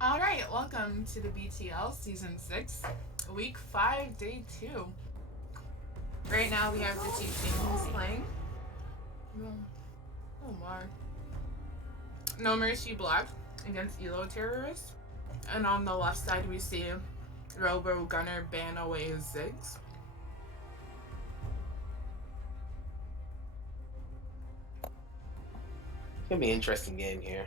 Alright, welcome to the BTL Season 6, Week 5, Day 2. Right now we have the two teams playing. Oh my. No Mercy Black against Elo Terrorist. And on the left side we see Robo Gunner ban away Ziggs. It's gonna be an interesting game here.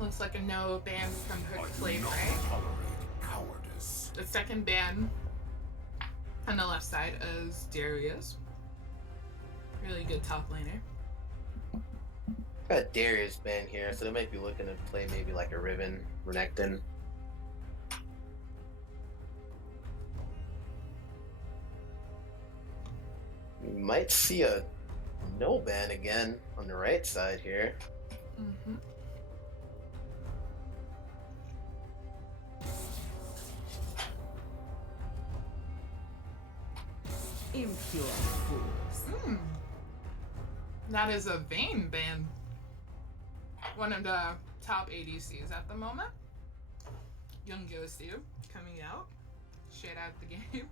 Looks like a no ban from Hood Flame, right? Tolerate cowardice. The second ban on the left side is Darius. Really good top laner. Got Darius banned here, so they might be looking to play maybe like a Riven, Renekton. We might see a no ban again on the right side here. Mm-hmm. Impure fools. That is a Vayne ban. One of the top ADCs at the moment. Young Ghosty coming out. Straight out the game.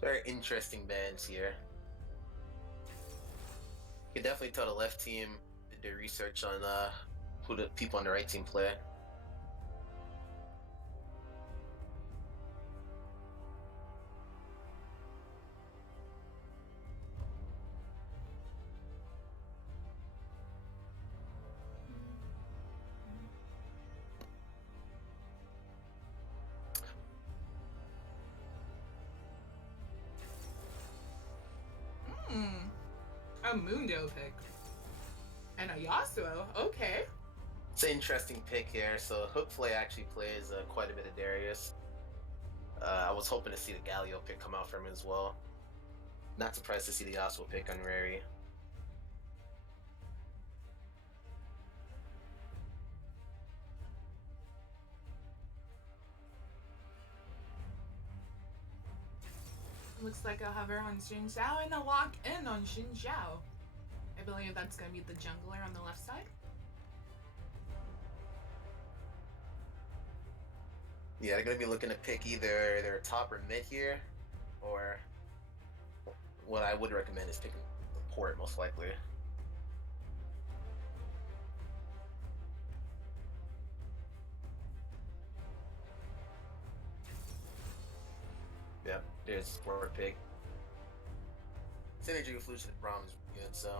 Very interesting bans here. You can definitely tell the left team did their research on who the people on the right team play. A Mundo pick. And a Yasuo. Okay. It's an interesting pick here. So Hookflay actually plays quite a bit of Darius. I was hoping to see the Galio pick come out from him as well. Not surprised to see the Yasuo pick on Rary. Looks like a hover on Xin Zhao and a lock in on Xin Zhao. I believe that's going to be the jungler on the left side. Yeah, they're going to be looking to pick either their top or mid here, or what I would recommend is picking the port most likely. Yeah, there's a sport pick. Synergy with Lucian Braum is good, so.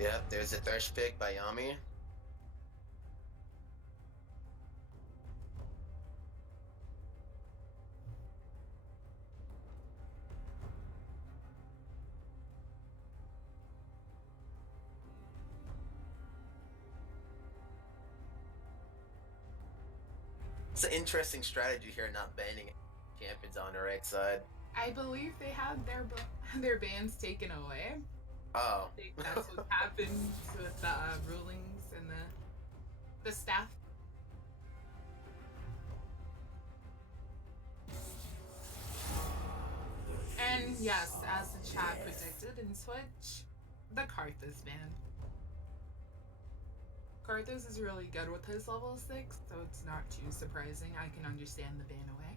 Yeah, there's a Thresh pick by Yami. It's an interesting strategy here, not banning champions on the right side. I believe they had their bans taken away. Oh. I think that's what happened with the rulings and the staff. And yes, as the chat predicted in Twitch, the Karthus ban. Karthus is really good with his level 6, so it's not too surprising. I can understand the ban away.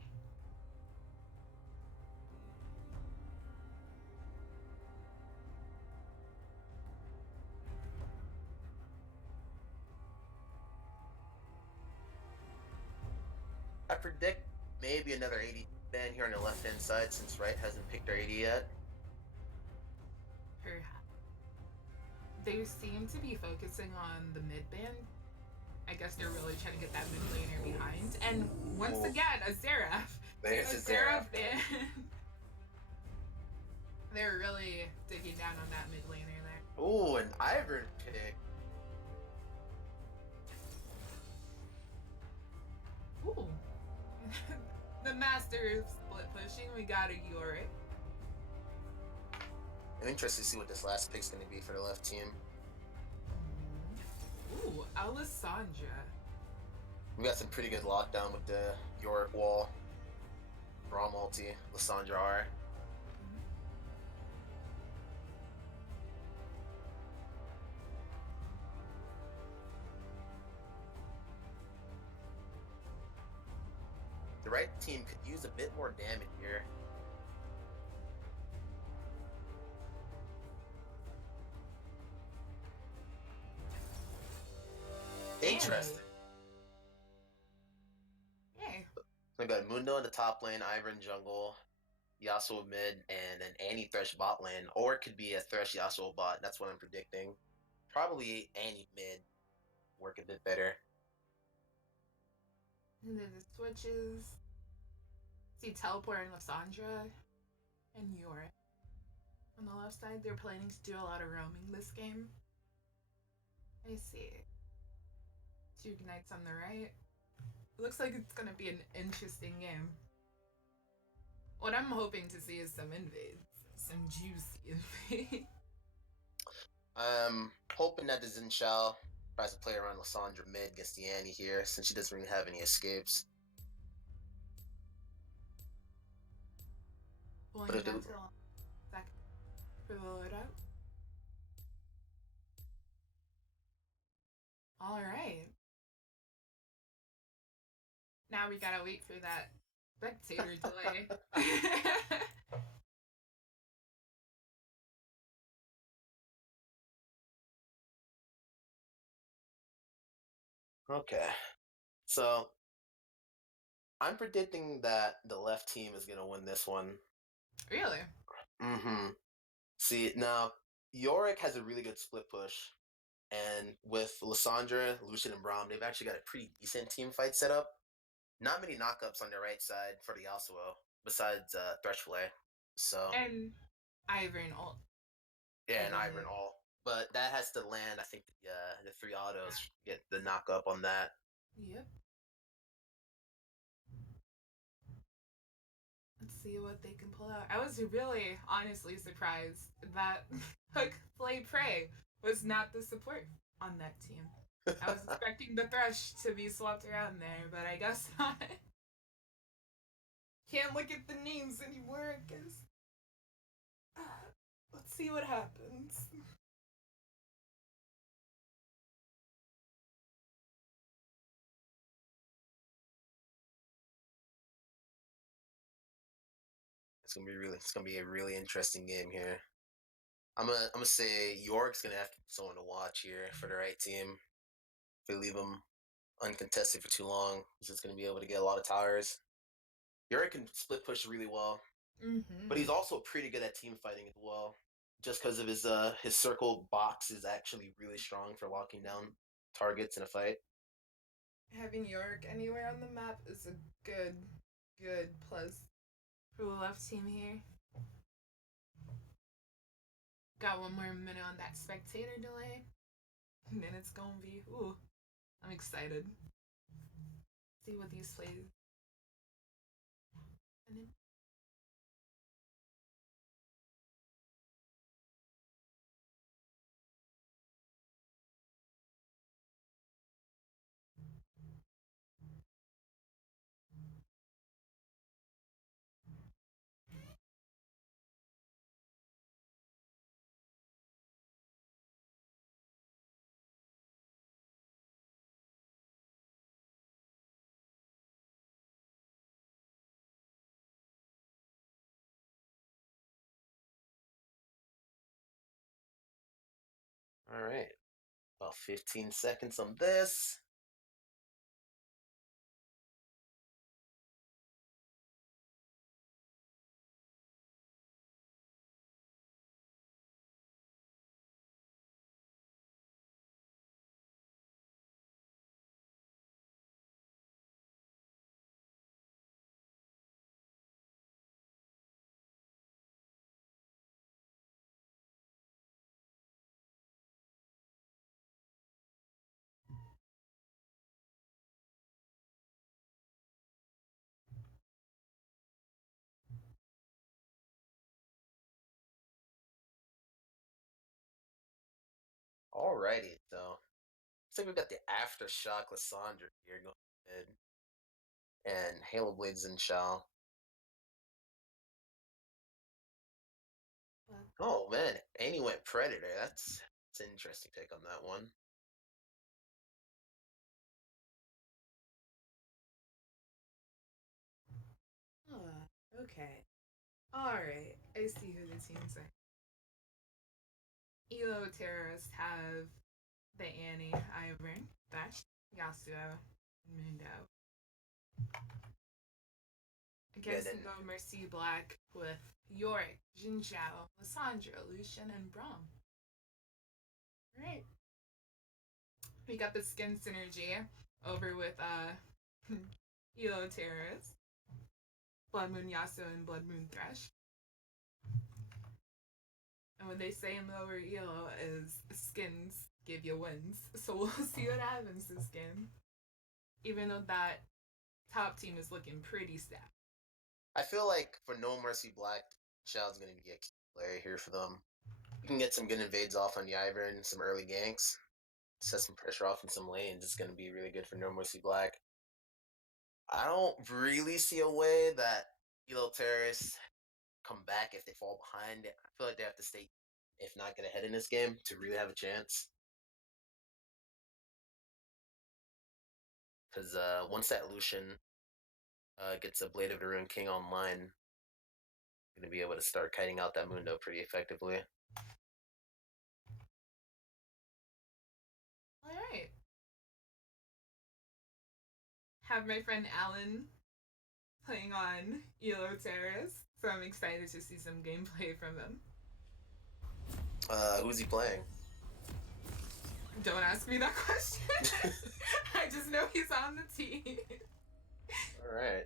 I predict maybe another 80 ban here on the left-hand side since right hasn't picked our AD yet. Perhaps. They seem to be focusing on the mid ban. I guess they're really trying to get that mid laner behind. And once again, a Seraph. There's A a Seraph. ban. They're really digging down on that mid laner there. Ooh, an Ivern pick. Ooh. The master of split pushing, we got a Yorick. I'm interested to see what this last pick's going to be for the left team. Ooh, Alessandra. We got some pretty good lockdown with the Yorick wall. Raw multi, Lissandra R. The right team could use a bit more damage here. Interesting. Yay. We got Mundo in the top lane, Ivern jungle, Yasuo mid, and an Annie Thresh bot lane. Or it could be a Thresh Yasuo bot. That's what I'm predicting. Probably Annie mid. Work a bit better. And then the switches. See Teleport and Lissandra and Yorick. On the left side, they're planning to do a lot of roaming this game. I see. Two Knights on the right. It looks like it's gonna be an interesting game. What I'm hoping to see is some invades. Some juicy invades. Hoping that the Zinshao tries to play around Lissandra mid against the Annie here, since she doesn't really have any escapes. Pulling But it if down it- to the second for the loadout. Alright. Now we gotta wait for that spectator delay. Okay. So, I'm predicting that the left team is going to win this one. Really? Mm-hmm. See, now, Yorick has a really good split push. And with Lissandra, Lucian, and Braum, they've actually got a pretty decent team fight set up. Not many knockups on the right side for the Yasuo, besides Threshflay. So, And Ivern ult. yeah, and Ivern all. But that has to land, I think, the 3 autos get the knockup on that. Yep. Let's see what they can pull out. I was really, honestly surprised that Hook Play Prey was not the support on that team. I was expecting the Thresh to be swapped around there, but I guess not. Can't look at the names anymore, I guess. Let's see what happens. It's gonna be a really interesting game here. I'm gonna say York's gonna have to be someone to watch here for the right team. If they leave him uncontested for too long, he's just gonna be able to get a lot of towers. York can split push really well, but he's also pretty good at team fighting as well. Just because of his circle box is actually really strong for locking down targets in a fight. Having York anywhere on the map is a good plus for the left team here. Got one more minute on that spectator delay. And then it's gonna be, ooh, I'm excited. See what these plays. And then All right, about 15 seconds on this. Alrighty, so looks like we've got the Aftershock Lysandra here going ahead. And Halo Blades and Shao. Oh man, Annie went Predator. That's an interesting take on that one. Okay. Alright. I see who the teams are. Elo terrorists have the Annie, Ivern, Dash, Yasuo, Mundo. Against then- No Mercy Black with Yorick, Jin Zhao, Lysandra, Lucian, and Braum. Right. We got the skin synergy over with Elo terrorists. Blood Moon Yasuo and Blood Moon Thresh. And what they say in lower Elo is skins give you wins. So we'll see what happens this game. Even though that top team is looking pretty stacked. I feel like for No Mercy Black, Shao's going to be a key player here for them. You can get some good invades off on the Ivern, some early ganks, set some pressure off in some lanes. It's going to be really good for No Mercy Black. I don't really see a way that Elo terrorists come back if they fall behind. I feel like they have to stay, if not get ahead in this game, to really have a chance. Because once that Lucian gets a Blade of the Rune King online, going to be able to start kiting out that Mundo pretty effectively. Alright. Have my friend Alan playing on Elo Terrace, so I'm excited to see some gameplay from him. Who's he playing? Don't ask me that question. I just know he's on the team. Alright.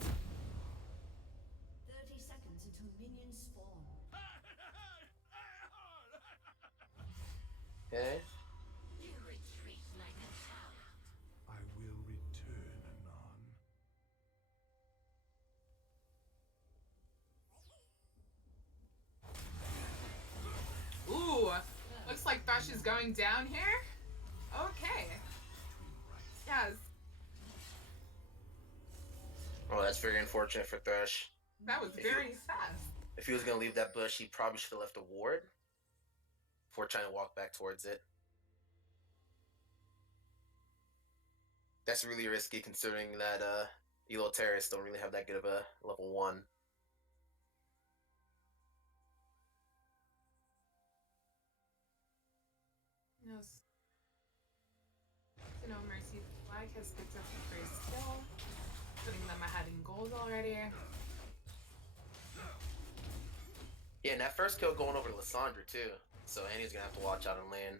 30 seconds until minions spawn. Okay. You retreat like a coward. I will return anon. Ooh, looks like Thresh is going down here. Okay. Yes, Oh, that's very unfortunate for Thresh. that was very fast. If he was going to leave that bush, he probably should have left a ward before trying to walk back towards it. That's really risky considering that Elo terrorists don't really have that good of a level 1. No, No Mercy Black has picked up the first kill, putting them ahead in gold already. Yeah, and that first kill going over to Lysandra too. So Annie's going to have to watch out in lane.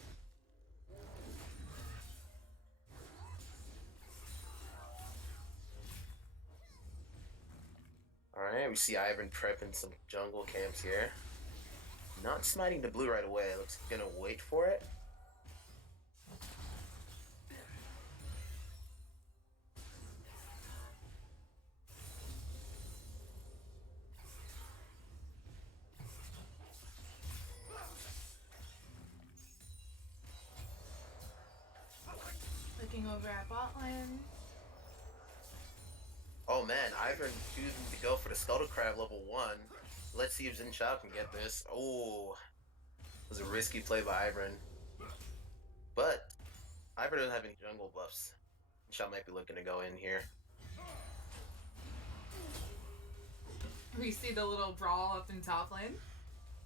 Alright, we see Ivern prepping some jungle camps here. Not smiting the blue right away. Looks like he's gonna wait for it. Looking over at bot lane. Oh man, Ivern choosing to go for the Scuttle Crab level 1. Let's see if Xin Chao can get this. Oh, it was a risky play by Ivern. But Ivern doesn't have any jungle buffs. Xin Chao might be looking to go in here. We see the little brawl up in top lane.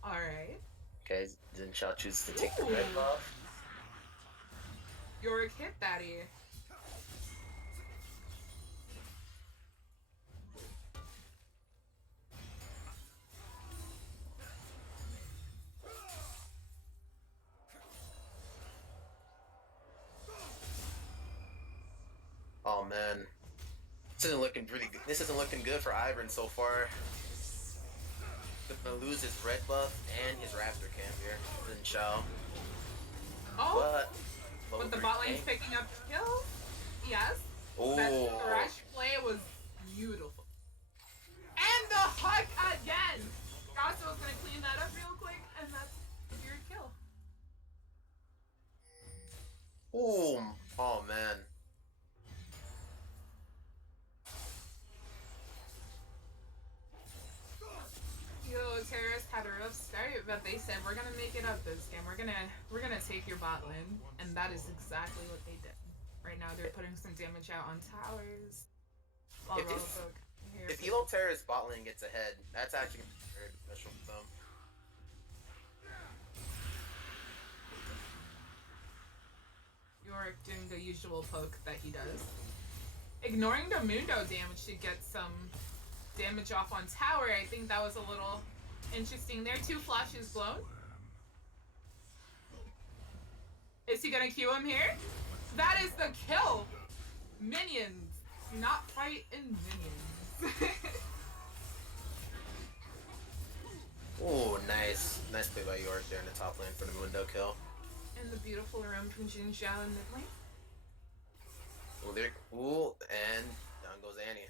Alright. Okay, Xin Chao chooses to take the Ooh. red buff. Yorick hit Daddy. Oh man, this isn't looking pretty good. This isn't looking good for Ivern so far. Gonna lose his red buff and his Raptor camp here. Xin Chao. Oh, But but the bot lane's picking up kills. Yes. Oh, That Thresh play was beautiful. And the hook again! Gasso was gonna clean that up real quick, and that's your kill. Ooh, oh man. Yo, Terrorist had a rough start, but they said we're gonna make it up this game. We're gonna take your bot lane, and that is exactly what they did. Right now they're putting some damage out on towers. While If this- Robo here. If Elo Terra's bot lane gets ahead, that's actually very beneficial for them. Yorick doing the usual poke that he does. Ignoring the Mundo damage to get some damage off on tower. I think that was a little interesting there. 2 flashes blown. Is he gonna Q him here? That is the kill! Minions! Do not fight in minions. Ooh, nice. Nice play by York there in the top lane for the window kill. And the beautiful roam from Jin Xiao in mid lane. Ooh, there. Ooh, and down goes Annie.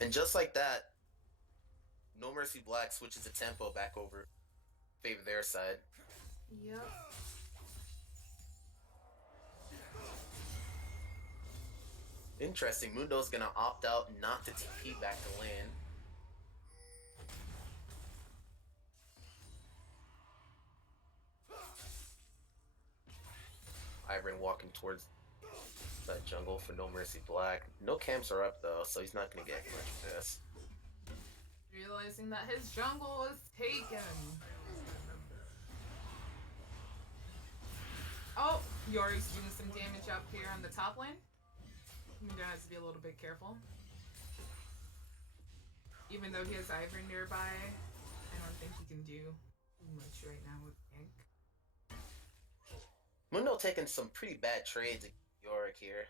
And just like that, No Mercy Black switches the tempo back over, favor their side. Yep. Interesting. Mundo's gonna opt out not to TP back to lane. Ivern walking towards that jungle for No Mercy Black. No camps are up though, so he's not gonna get much of this. Realizing that his jungle was taken. Oh, Yori's doing some damage up here on the top lane. Mundo has to be a little bit careful. Even though he has Ivern nearby, I don't think he can do much right now with Gank. Mundo taking some pretty bad trades at Yorick here.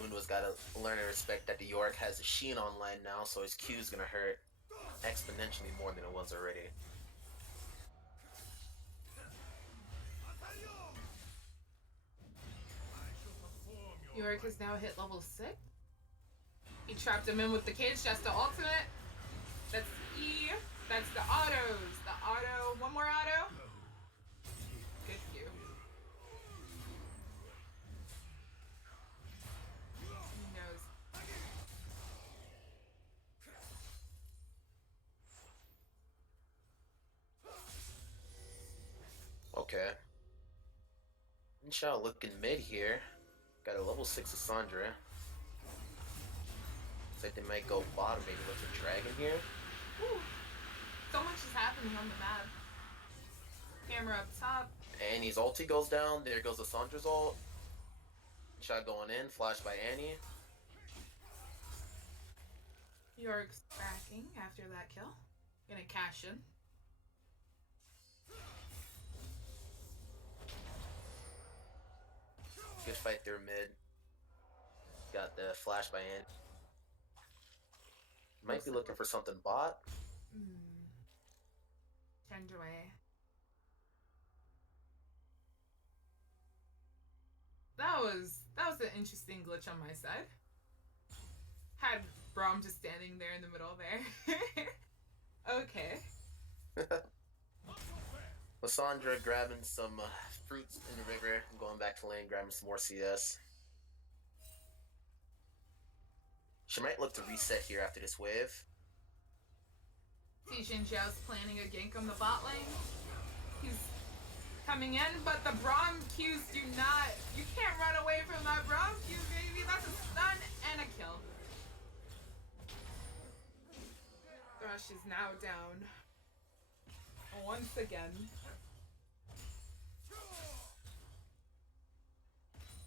Mundo's gotta learn to respect that the Yorick has a Sheen online now, so his Q is gonna hurt exponentially more than it was already. Yorick has now hit level 6. He trapped him in with the cage, just the ultimate. That's E. That's the autos. The auto. One more auto. Good Q. He knows. Okay. Inshallah looking mid here. Got a level 6 Cassandra. Looks like they might go bottom, maybe with a dragon here. Whew. So much is happening on the map. Camera up top. Annie's ulti goes down. There goes Cassandra's ult. Shot going in. Flash by Annie. Yorick's backing after that kill. Gonna cash in. Good fight there mid. Got the flash by Annie. Might be looking for something bot. Turned away. That was an interesting glitch on my side. Had Braum just standing there in the middle there. Okay. Lysandra grabbing some fruits in the river, going back to lane, grabbing some more CS. She might look to reset here after this wave. See Jin Xiao's planning a gank on the bot lane. He's coming in, but the Braum Qs do not... You can't run away from that Braum Q, baby. That's a stun and a kill. Thrush is now down. Once again.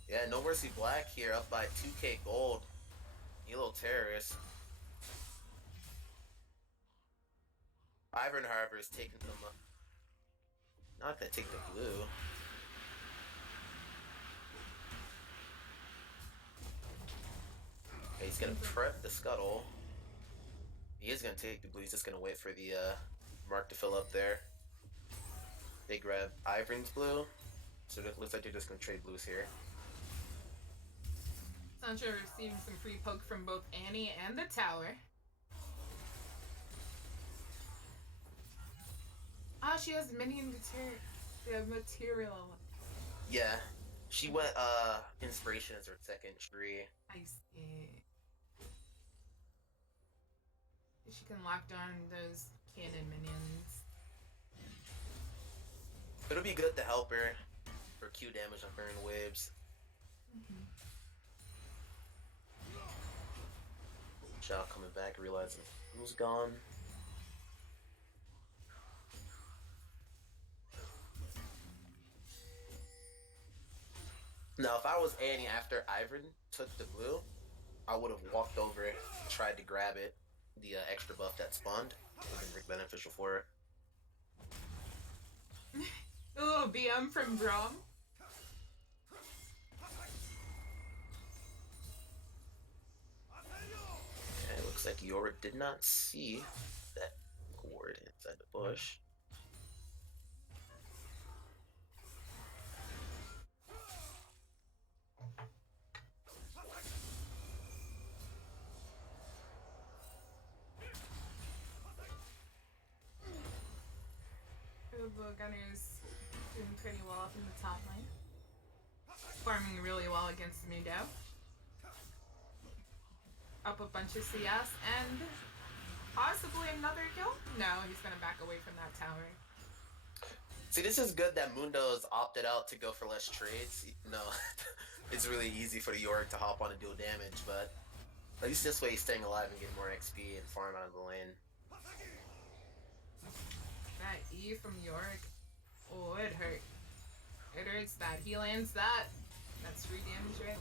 Yeah, No Mercy Black here, up by 2k gold. Elo Terrorist. Ivern, however, is taking them up. Not gonna take the blue. Okay, he's gonna prep the scuttle. He is gonna take the blue, he's just gonna wait for the mark to fill up there. They grab Ivern's blue. So it looks like they're just gonna trade blues here. Sancho receiving some free poke from both Annie and the tower. Ah, she has minion material. Yeah. She went inspiration as her second tree. I see. She can lock down those cannon minions. It'll be good to help her for Q damage on burn waves. Shao coming back, realizing who's gone. Now, if I was Annie after Ivern took the blue, I would have walked over it, tried to grab it, the extra buff that spawned. Would have been beneficial for her. A little BM from Brom. And it looks like Yorick did not see that ward inside the bush. The Gunner's doing pretty well up in the top lane. Farming really well against Mundo. Up a bunch of CS and possibly another kill? No, he's gonna back away from that tower. See, this is good that Mundo's opted out to go for less trades. No, it's really easy for the Yorick to hop on and deal damage, but at least this way he's staying alive and getting more XP and farm out of the lane. That E from Yorick. Oh, it hurt. It hurts that. He lands that. That's 3 damage, right?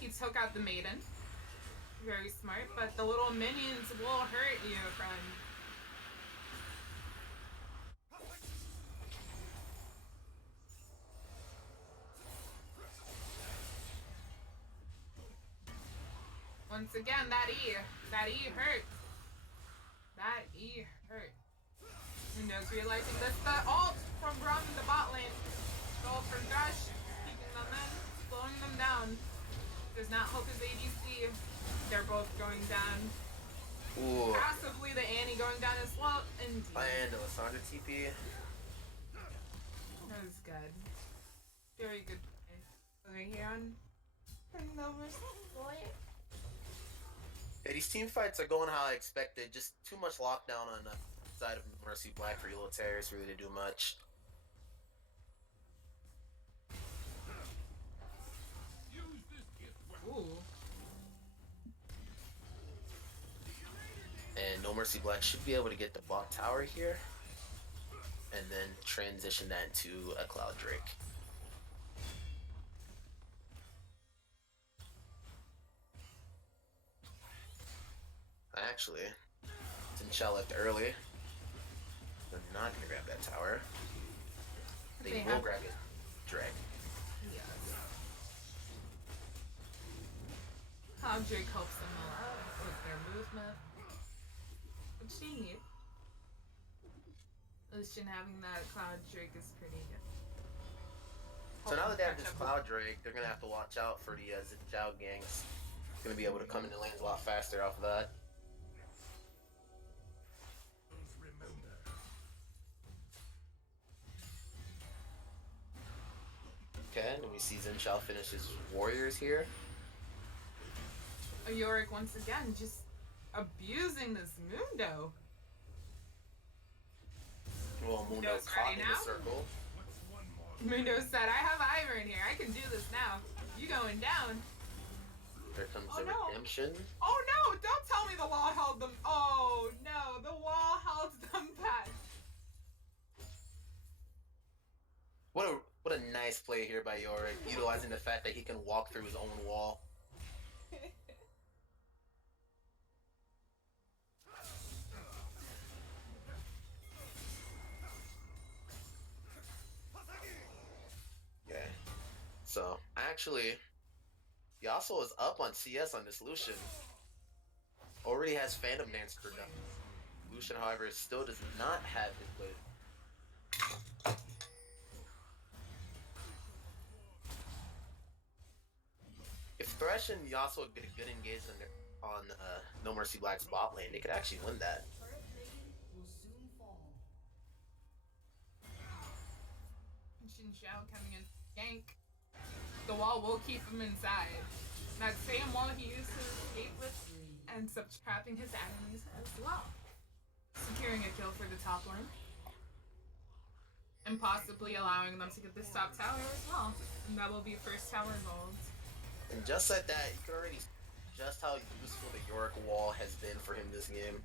He took out the maiden. Very smart, but the little minions will hurt you, friend. Once again, that E hurt. That E hurt. Mundo's realizing that's the ult from Braum in the bot lane. The ult from Gush, keeping them in, slowing them down. Does not help his ADC. They're both going down. Ooh. Passively, the Annie going down as well. Indeed. And Alessandra TP. That was good. Very good play. Over here on turning over boy. Yeah, these team fights are going how I expected. Just too much lockdown on the side of Mercy Black for Elo Terrors really to do much. Ooh. And No Mercy Black should be able to get the bot tower here. And then transition that into a Cloud Drake. Actually, since Shao left early, they're not gonna grab that tower. They will grab it. Drag. Yes. Cloud Drake helps them a lot with their movement. Which they need. Lucian having that Cloud Drake is pretty good. So now that they have this Cloud Drake, they're gonna have to watch out for the Xin Zhao gangs. Gonna be able to come into lanes a lot faster off of that. Okay, and then we see Xin Zhao finish his warriors here. Yorick once again just abusing this Mundo. Well, Mundo Mundo's caught ready in now? the circle. Mundo said, I have Ivern in here. I can do this now. You going down. There comes Oh, the no. redemption. Oh no! Don't tell me the wall held them. Oh no! The wall held them back. What a nice play here by Yorick, utilizing the fact that he can walk through his own wall. Okay. So, actually, Yasuo is up on CS on this Lucian. Already has Phantom Dance crew done. Lucian, however, still does not have his blade. Thresh and Yasuo get a good engagement on No Mercy Black's bot lane. They could actually win that. Turret plating will soon fall. Xin Xiao coming in. Yank. The wall will keep him inside. That same wall he used to escape with ends up trapping his enemies as well. Securing a kill for the top lane. And possibly allowing them to get this top tower as well. And that will be first tower gold. And just like that, you can already see just how useful the Yorick wall has been for him this game.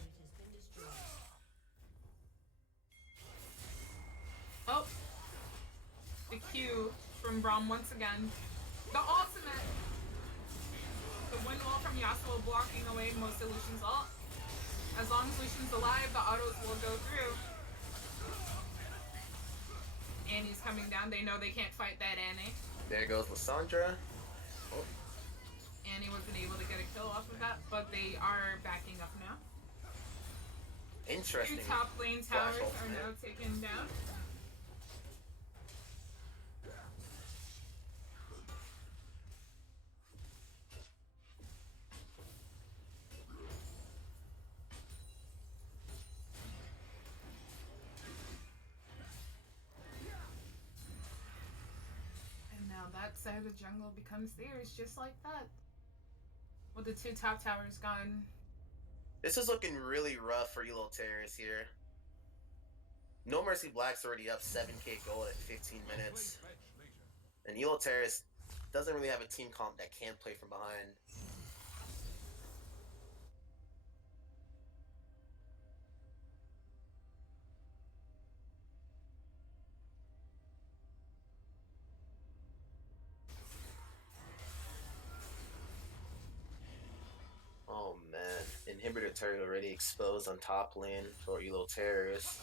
It has been destroyed. Oh. The Q from Braum once again. The ultimate. The wind wall from Yasuo blocking away most of Lucian's ult. As long as Lucian's alive, the autos will go through. Annie's coming down. They know they can't fight that Annie. There goes Lissandra. Oh. Annie wasn't able to get a kill off of that, but they are backing up now. Interesting. Two top lane towers Flash are now ultimate. taken down. And now that side of the jungle becomes theirs just like that. With the two top towers gone. This is looking really rough for Elo Terrace here. No Mercy Black's already up 7k gold at 15 minutes. And Elo Terrace doesn't really have a team comp that can play from behind. Oh man, inhibitor turret already exposed on top lane for Elo Terrace.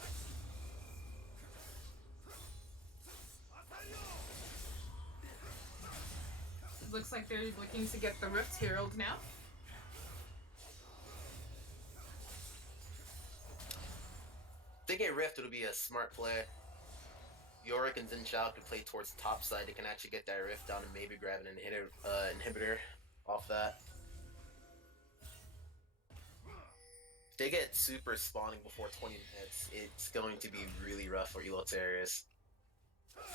It looks like they're looking to get the Rift Herald now. If they get Rift, it'll be a smart play. Yorick and Xin Zhao can play towards the top side. They can actually get that Rift down and maybe grab an inhibitor off that. If they get super spawning before 20 minutes, it's going to be really rough for Elo Terrace.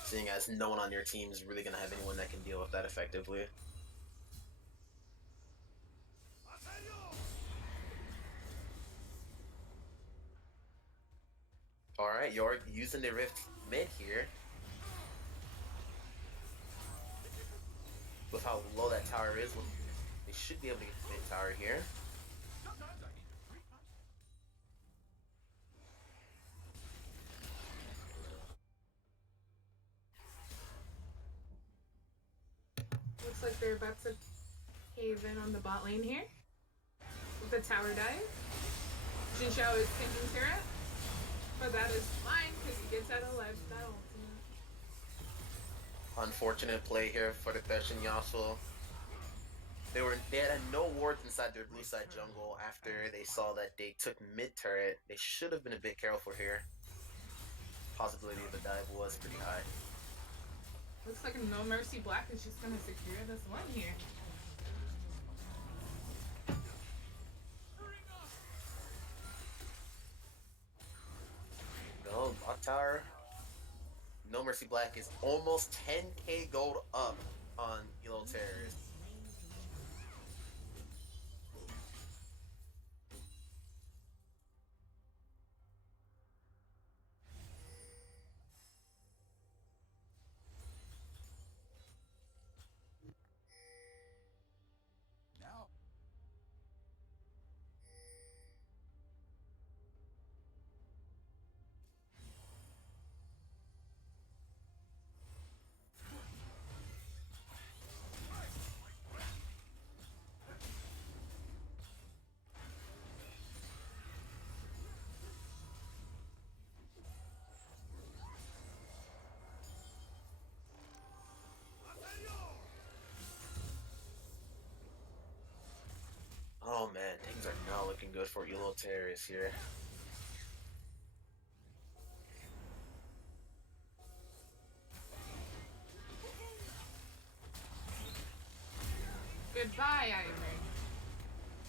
Seeing as no one on your team is really going to have anyone that can deal with that effectively. Alright, Yorick using the Rift mid here. With how low that tower is, they should be able to get the mid tower here. Looks like they're about to cave in on the bot lane here. With the tower dive. Xin Xiao is pinking turret. But that is fine because he gets out of life with that ultimate. Unfortunate play here for the Thresh and Yasuo. They had no wards inside their blue side jungle after they saw that they took mid turret. They should have been a bit careful here. Possibility of a dive was pretty high. Looks like No Mercy Black is just gonna secure this one here. Go, bot tower. No Mercy Black is almost 10k gold up on Elo Terrace. Now, Oh man, things are not looking good for Elo Terrace here. Goodbye, Ivory.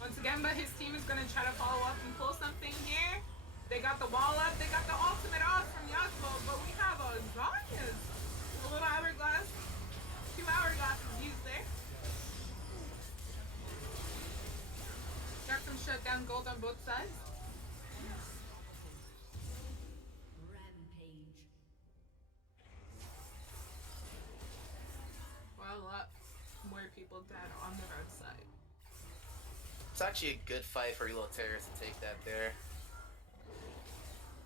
Once again, but his team is gonna try to follow up and pull something here. They got the wall up, they got the ultimate off from Yasuo, but we have a Zarya's. A little hourglass. 2 hourglasses used there. Got some shutdown gold on both sides. Rampage. Well, a lot more people dead on the red side. It's actually a good fight for Elo Terrors to take that there.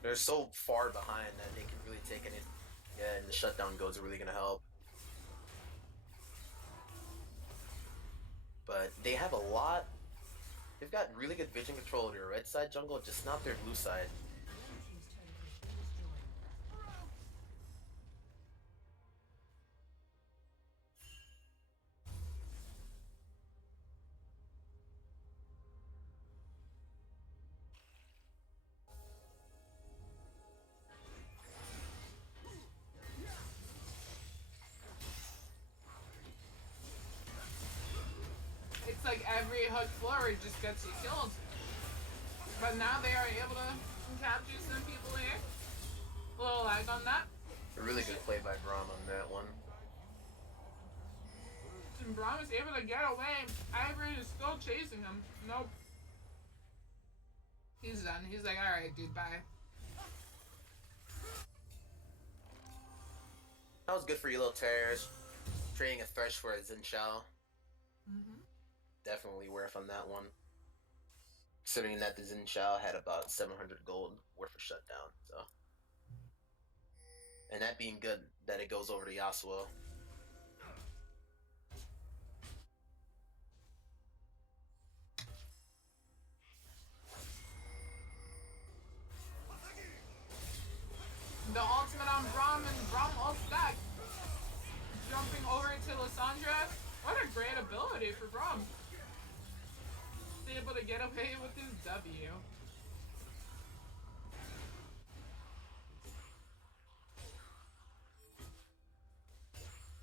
They're so far behind that they can really take any. Yeah, and the shutdown goes are really gonna help. But they have a lot. They've got really good vision control of their red side jungle, just not their blue side. It's like every hook forward just gets you killed. But now they are able to capture some people here. A little lag on that. A really good play by Braum on that one. And Braum is able to get away. Ivory is still chasing him. Nope. He's done. He's like, alright, dude, bye. That was good for Elo Terrors. Trading a Thresh for a Xin Shao. Definitely worth on that one. Considering that the Xin Shao had about 700 gold worth of shutdown, so. And that being good that it goes over to Yasuo. The ultimate on Braum and Braum ults back. Jumping over to Lissandra. What a great ability for Braum. Able to get away with his W.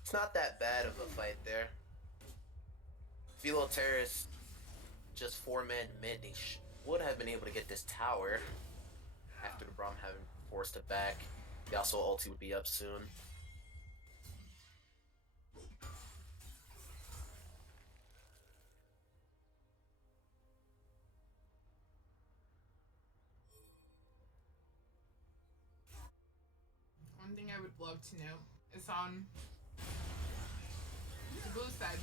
It's not that bad of a fight there. Philo Terrace, just 4-man mid, they would have been able to get this tower after the Braum having forced it back. Yasuo ulti would be up soon. One thing I would love to know is on the blue side,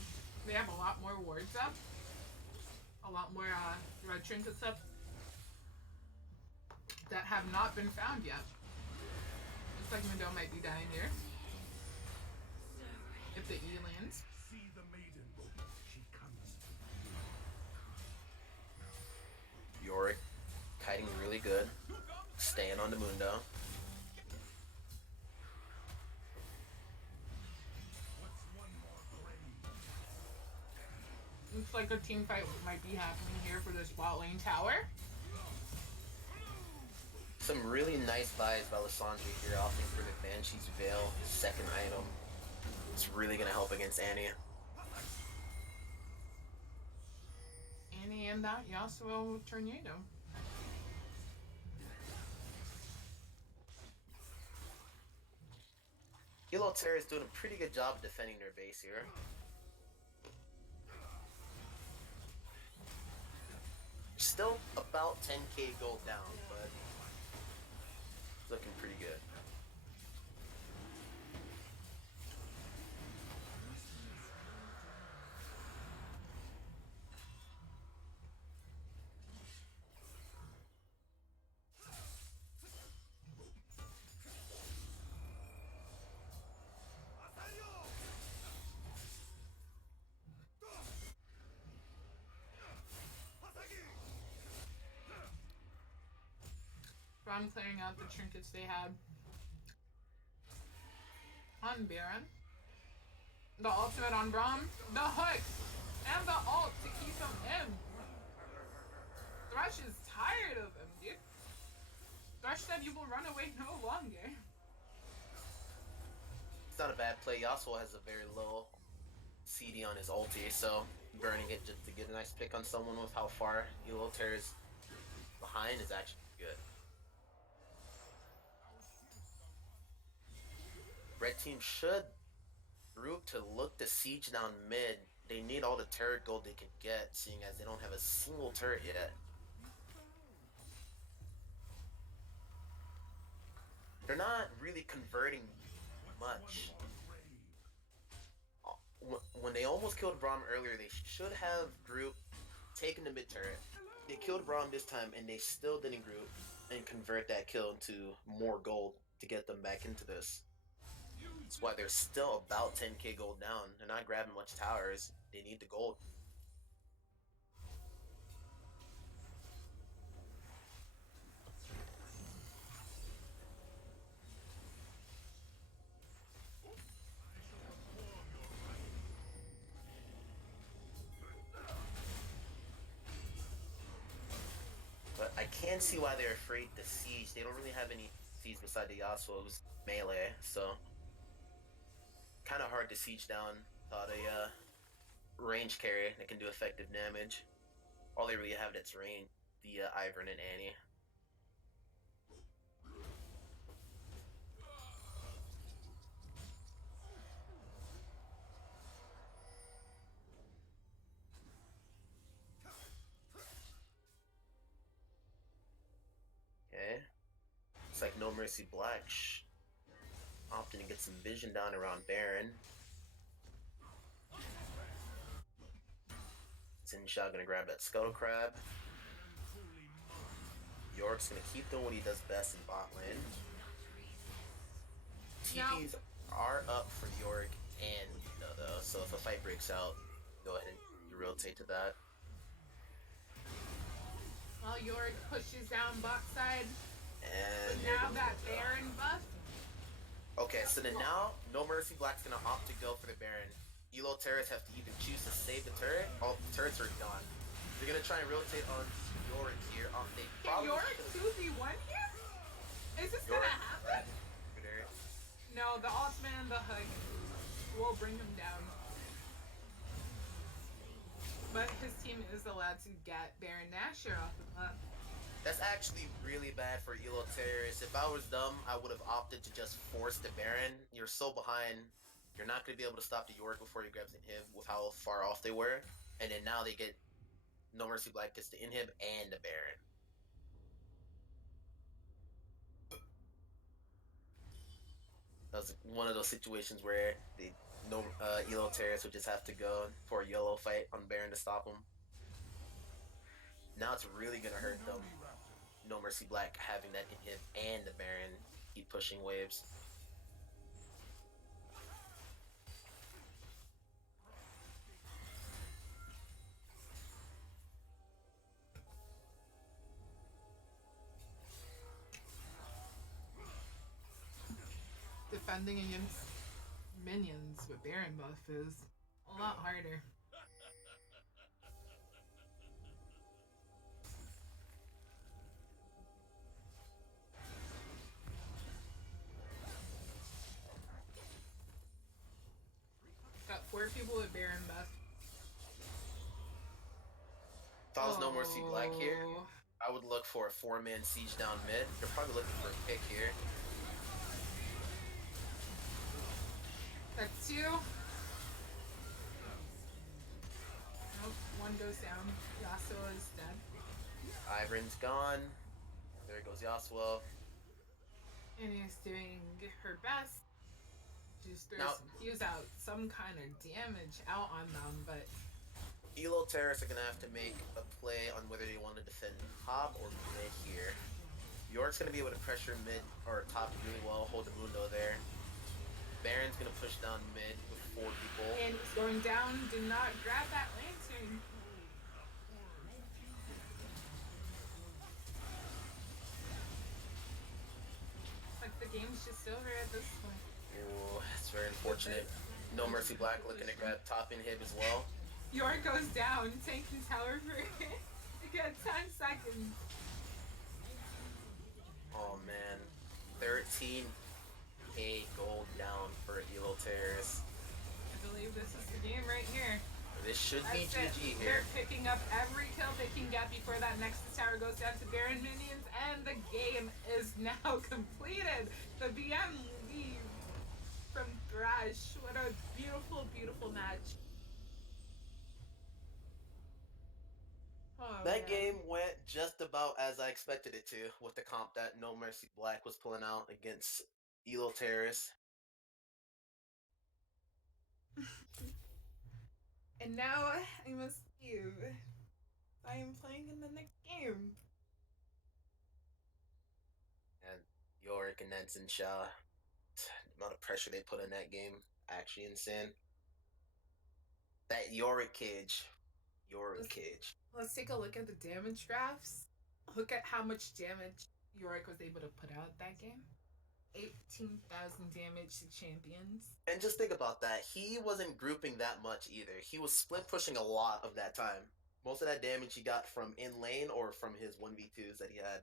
they have a lot more wards up, a lot more red trinkets up that have not been found yet. Looks like Mado might be dying here. If the E lands. See the maiden. She comes. Yorick kiting really good. Staying on the Mundo. Looks like a team fight might be happening here for this bot lane tower. Some really nice buys by Lissandra here, opting for the Banshee's Veil, second item. It's really gonna help against Annie. Annie and that Yasuo tornado. Elo Terra is doing a pretty good job of defending their base here. Still about 10k gold down, but it's looking pretty good. I'm clearing out the trinkets they had on Baron. The ultimate on Braum. The hook! And the ult to keep him in. Thresh is tired of him, dude. Thresh said you will run away no longer. It's not a bad play. Yasuo has a very low CD on his ulti, so burning it just to get a nice pick on someone with how far Eloter is behind is actually good. Red team should group to look to siege down mid. They need all the turret gold they can get, seeing as they don't have a single turret yet. They're not really converting much. When they almost killed Braum earlier, they should have group taken the mid turret. They killed Braum this time, and they still didn't group and convert that kill into more gold to get them back into this. That's why they're still about 10k gold down. They're not grabbing much towers. They need the gold. But I can see why they're afraid to siege. They don't really have any siege beside the Yasuo, who's melee, so kind of hard to siege down without a range carry that can do effective damage. All they really have that's range, the Ivern and Annie. Okay. Looks like No Mercy Black opting to get some vision down around Baron. Zinshao gonna grab that Scuttle Crab. York's gonna keep doing what he does best in bot lane. TPs are up for York and Ludo though, so if a fight breaks out, go ahead and you rotate to that. Well, Yorick pushes down bot side. And Now that Baron buff. okay, so then now No Mercy Black's gonna opt to go for the Baron. Elo Terrace have to either choose to save the turret. Oh, the turret's already gone. They're gonna try and rotate on Yorick here. They Can probably Yorick 2v1 here? Is this gonna happen? No, the ultimate and the hook will bring him down. But his team is allowed to get Baron Nashor off the map. That's actually really bad for Elo Terrace. If I was them, I would have opted to just force the Baron. You're so behind. You're not going to be able to stop the Yorick before he grabs the inhib with how far off they were. And then now they get No Mercy Black gets the inhib and the Baron. That was one of those situations where Elo Terrace would just have to go for a YOLO fight on Baron to stop him. Now it's really going to hurt them. No Mercy Black having that inhib and the Baron keep pushing waves. Defending against minions with Baron buff is a lot harder. Got 4 people with Baron buff. If I was No Mercy Black here, I would look for a 4-man siege down mid. They're probably looking for a pick here. That's 2. Nope, 1 goes down. Yasuo is dead. Ivern's gone. There goes Yasuo. And he's doing her best. Just throw Now- some Qs out, some kind of damage out on them, but Elo Terrace are going to have to make a play on whether they want to defend top or mid here. York's going to be able to pressure mid or top really well, hold the Mundo there. Baron's going to push down mid with 4 people. and he's going down. Did not grab that lantern. Like the game's just over at this point. Ooh, it's very unfortunate. No Mercy Black looking to grab top inhib as well. York goes down, tanking tower for it. You get 10 seconds. Oh man, 13k gold down for Elo Terrace. I believe this is the game right here. It This should be That's it. GG They're here. picking up every kill they can get before that Nexus Tower goes down to Baron minions, and the game is now completed. The BM leaves from Thresh. What a beautiful, beautiful match. Oh, That man. game went just about as I expected it to, with the comp that No Mercy Black was pulling out against Elo Terrace. And now I must leave. I am playing in the next game. And Yorick and Nenson Shaw, the amount of pressure they put in that game, actually insane. That Yorick cage. Let's take a look at the damage graphs. Look at how much damage Yorick was able to put out that game. 18,000 damage to champions. And just think about that. He wasn't grouping that much either. He was split pushing a lot of that time. Most of that damage he got from in lane or from his 1v2s that he had.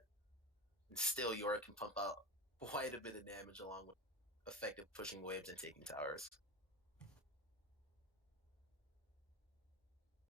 And still, Yorick can pump out quite a bit of damage along with effective pushing waves and taking towers.